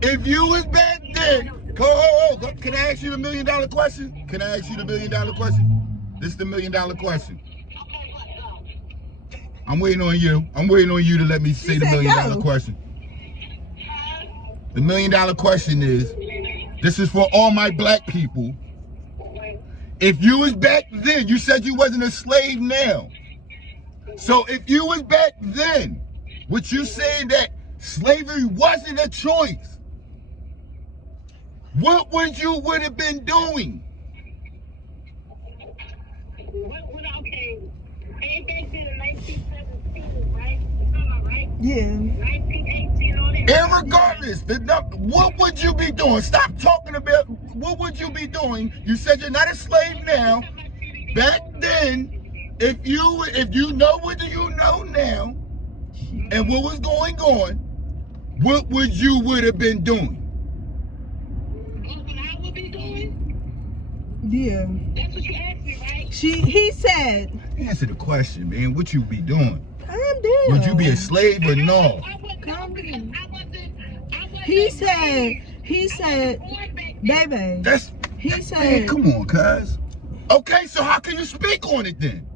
If you was back then, can I ask you the $1 million question? Can I ask you the $1 million question? This is the $1 million question. I'm waiting on you. I'm waiting on you to let me say the $1 million question. The $1 million question is, this is for all my black people. If you was back then, you said you wasn't a slave now. So if you was back then, would you say that slavery wasn't a choice? What would you have been doing? Okay. Ain't back then in 1917, right? Right? Yeah. 1918, all that. And regardless, what would you be doing? Stop talking about what would you be doing? You said you're not a slave now. Back then, if you know what you know now, and what was going on, what would you have been doing? What I would be doing? Yeah. That's what you asked me, right? He said. Answer the question, man. What you be doing? Calm down. Would you be a slave or no? Calm down. He said, baby. He said. Man, come on, cuz. Okay, so how can you speak on it then?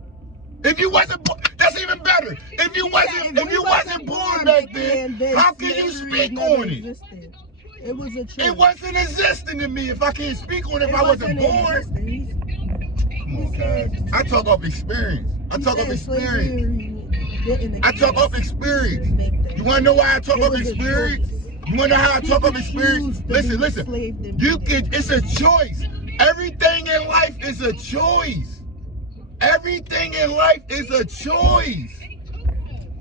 If you wasn't, that's even better. If you wasn't born back then, how can you speak on it? It was a choice. It wasn't existing to me if I can't speak on it if I wasn't born. Come on, cuz. I talk off experience. I talk off experience. You wanna know why I talk off experience? You wanna know how I talk off experience? Listen. It's a choice. Everything in life is a choice. Everything in life is a choice.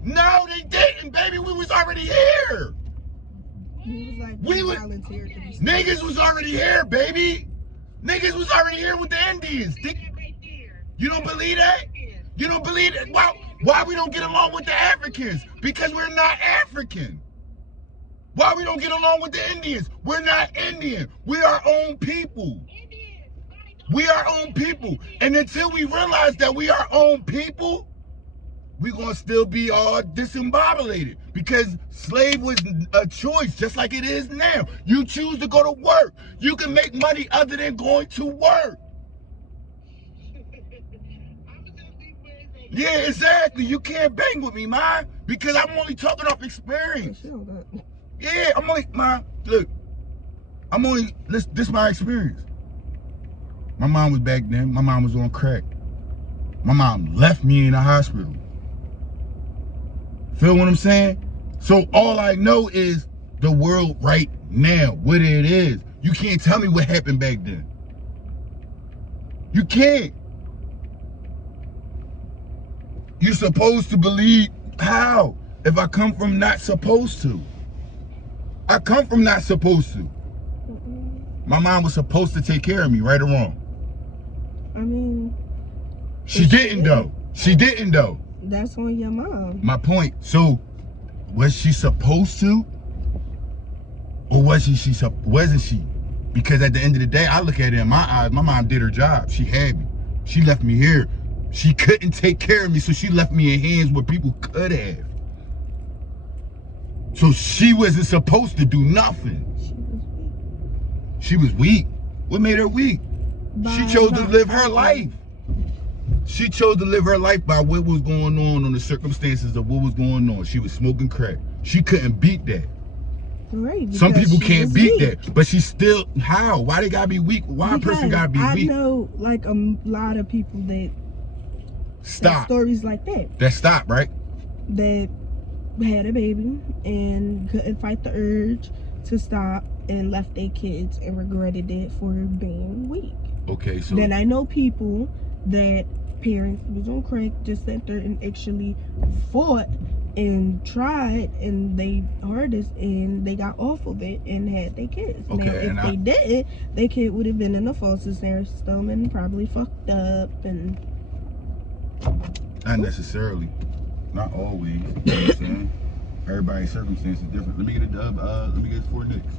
No, they didn't, baby. We was already here. Niggas was already here, baby. Niggas was already here with the Indians. You don't believe that? You don't believe that? Why we don't get along with the Africans? Because we're not African. Why we don't get along with the Indians? We're not Indian. We're our own people. We are our own people. And until we realize that we are our own people, we're going to still be all disembobulated. Because slave was a choice, just like it is now. You choose to go to work. You can make money other than going to work. Yeah, exactly. You can't bang with me, man. Because I'm only talking off experience. Yeah, look, this is my experience. My mom was back then, my mom was on crack. My mom left me in the hospital. Feel what I'm saying? So all I know is the world right now, what it is. You can't tell me what happened back then. You can't. You're supposed to believe how? If I come from not supposed to. I come from not supposed to. My mom was supposed to take care of me, right or wrong? I mean, she didn't though. She didn't though. That's on your mom. My point. So, was she supposed to, or wasn't she? Because at the end of the day, I look at it in my eyes. My mom did her job. She had me. She left me here. She couldn't take care of me, so she left me in hands where people could have. So she wasn't supposed to do nothing. She was weak. What made her weak? She chose to live her life. She chose to live her life by what was going on the circumstances of what was going on. She was smoking crack. She couldn't beat that. Right. Some people can't beat that, but she's still, how? Why they gotta be weak? Why a person gotta be weak? I know like a lot of people that stop. Stories like that. That stop, right? That had a baby and couldn't fight the urge to stop and left their kids and regretted it for being weak. Okay, so then I know people that parents was on crack, just sat there and actually fought and tried and they hardest and they got off of it and had their kids. Okay, now if they didn't, their kid would have been in the foster system and probably fucked up and not necessarily. Not always. You know what I'm saying? Everybody's circumstances different. Let me get a dub. Let me get 4 Knicks.